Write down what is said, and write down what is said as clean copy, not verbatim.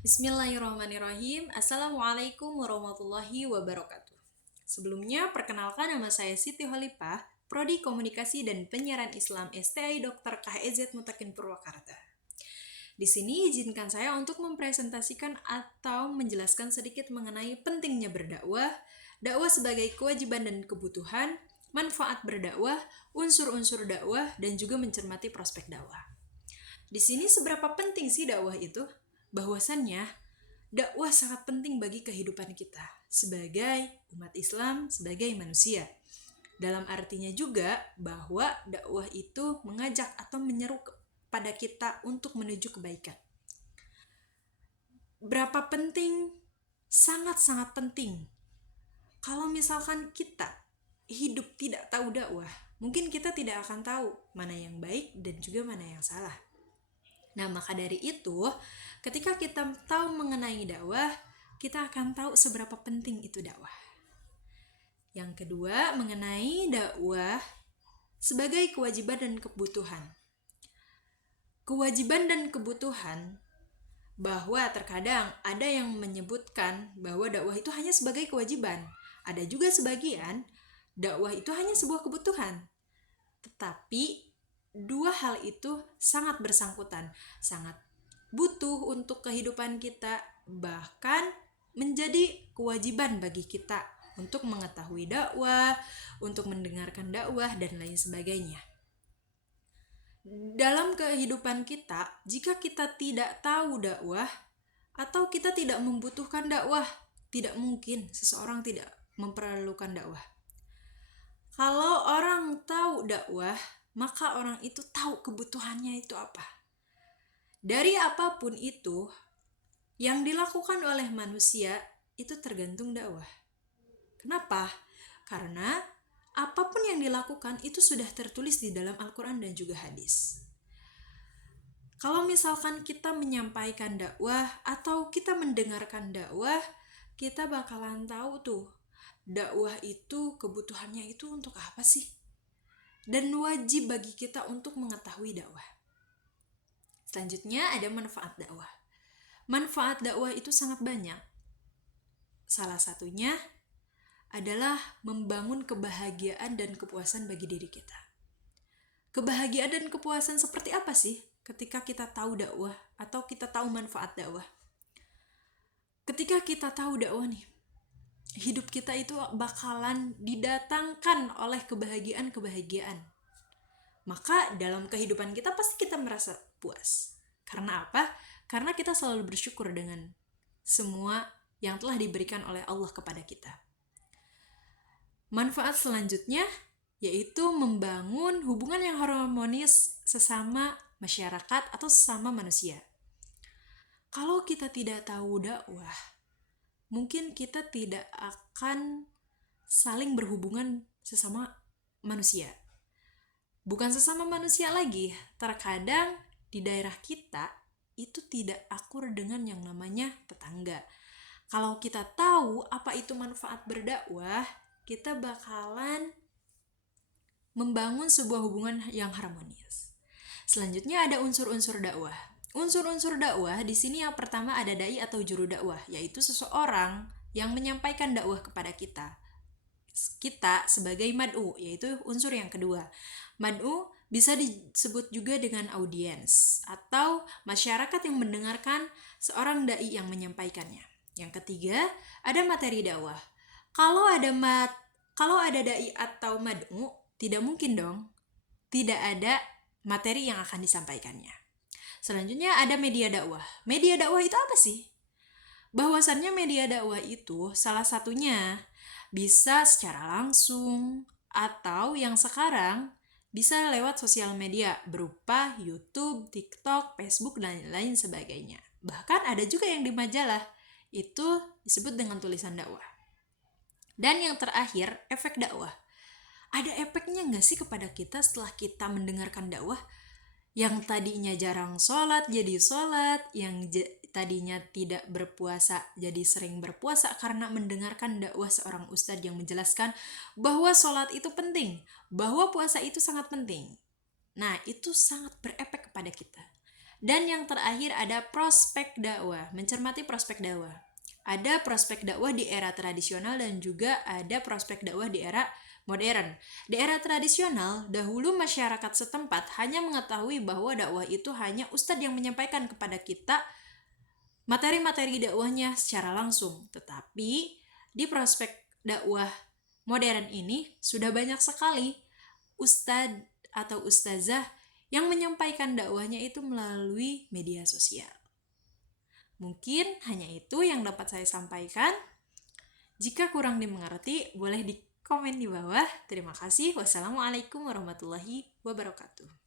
Bismillahirrahmanirrahim. Assalamualaikum warahmatullahi wabarakatuh. Sebelumnya, perkenalkan nama saya Siti Holipah, Prodi Komunikasi dan Penyiaran Islam STI Dr. KHEZ Mutakin Purwakarta. Di sini izinkan saya untuk mempresentasikan atau menjelaskan sedikit mengenai pentingnya berdakwah, dakwah sebagai kewajiban dan kebutuhan, manfaat berdakwah, unsur-unsur dakwah, dan juga mencermati prospek dakwah. Di sini seberapa penting sih dakwah itu? Bahwasannya dakwah sangat penting bagi kehidupan kita sebagai umat Islam, sebagai manusia. Dalam artinya juga bahwa dakwah itu mengajak atau menyeru pada kita untuk menuju kebaikan. Berapa penting? Sangat-sangat penting. Kalau misalkan kita hidup tidak tahu dakwah, mungkin kita tidak akan tahu mana yang baik dan juga mana yang salah. Nah, maka dari itu, ketika kita tahu mengenai dakwah, kita akan tahu seberapa penting itu dakwah. Yang kedua, mengenai dakwah sebagai kewajiban dan kebutuhan. Kewajiban dan kebutuhan, bahwa terkadang ada yang menyebutkan bahwa dakwah itu hanya sebagai kewajiban. Ada juga sebagian dakwah itu hanya sebuah kebutuhan. Tetapi dua hal itu sangat bersangkutan, sangat butuh untuk kehidupan kita, bahkan menjadi kewajiban bagi kita untuk mengetahui dakwah, untuk mendengarkan dakwah, dan lain sebagainya. Dalam kehidupan kita, jika kita tidak tahu dakwah atau kita tidak membutuhkan dakwah, tidak mungkin seseorang tidak memerlukan dakwah. Kalau orang tahu dakwah, maka orang itu tahu kebutuhannya itu apa. Dari apapun itu, yang dilakukan oleh manusia itu tergantung dakwah. Kenapa? Karena apapun yang dilakukan itu sudah tertulis di dalam Al-Quran dan juga hadis. Kalau misalkan kita menyampaikan dakwah atau kita mendengarkan dakwah, kita bakalan tahu tuh, dakwah itu kebutuhannya itu untuk apa sih? Dan wajib bagi kita untuk mengetahui dakwah. Selanjutnya ada manfaat dakwah. Manfaat dakwah itu sangat banyak. Salah satunya adalah membangun kebahagiaan dan kepuasan bagi diri kita. Kebahagiaan dan kepuasan seperti apa sih ketika kita tahu dakwah atau kita tahu manfaat dakwah? Ketika kita tahu dakwah nih, hidup kita itu bakalan didatangkan oleh kebahagiaan-kebahagiaan. Maka dalam kehidupan kita pasti kita merasa puas. Karena apa? Karena kita selalu bersyukur dengan semua yang telah diberikan oleh Allah kepada kita. Manfaat selanjutnya yaitu membangun hubungan yang harmonis sesama masyarakat atau sesama manusia. Kalau kita tidak tahu dakwah, mungkin kita tidak akan saling berhubungan sesama manusia. Bukan sesama manusia lagi, terkadang di daerah kita itu tidak akur dengan yang namanya tetangga. Kalau kita tahu apa itu manfaat berdakwah, kita bakalan membangun sebuah hubungan yang harmonis. Selanjutnya ada unsur-unsur dakwah. Unsur-unsur dakwah di sini yang pertama ada dai atau juru dakwah, yaitu seseorang yang menyampaikan dakwah kepada kita. Kita sebagai mad'u, yaitu unsur yang kedua. Mad'u bisa disebut juga dengan audiens atau masyarakat yang mendengarkan seorang dai yang menyampaikannya. Yang ketiga, ada materi dakwah. Kalau ada dai atau mad'u, tidak mungkin dong tidak ada materi yang akan disampaikannya. Selanjutnya ada media dakwah. Media dakwah itu apa sih? Bahwasannya media dakwah itu salah satunya bisa secara langsung atau yang sekarang bisa lewat sosial media berupa YouTube, TikTok, Facebook, dan lain sebagainya. Bahkan ada juga yang di majalah, itu disebut dengan tulisan dakwah. Dan yang terakhir, efek dakwah. Ada efeknya nggak sih kepada kita setelah kita mendengarkan dakwah? Yang tadinya jarang sholat jadi sholat, yang tadinya tidak berpuasa jadi sering berpuasa karena mendengarkan dakwah seorang ustadz yang menjelaskan bahwa sholat itu penting, bahwa puasa itu sangat penting. Nah, itu sangat berefek kepada kita. Dan yang terakhir ada prospek dakwah, mencermati prospek dakwah. Ada prospek dakwah di era tradisional dan juga ada prospek dakwah di era modern. Di era tradisional, dahulu masyarakat setempat hanya mengetahui bahwa dakwah itu hanya ustadz yang menyampaikan kepada kita materi-materi dakwahnya secara langsung. Tetapi di prospek dakwah modern ini sudah banyak sekali ustadz atau ustazah yang menyampaikan dakwahnya itu melalui media sosial. Mungkin hanya itu yang dapat saya sampaikan. Jika kurang dimengerti, boleh di komen di bawah. Terima kasih. Wassalamualaikum warahmatullahi wabarakatuh.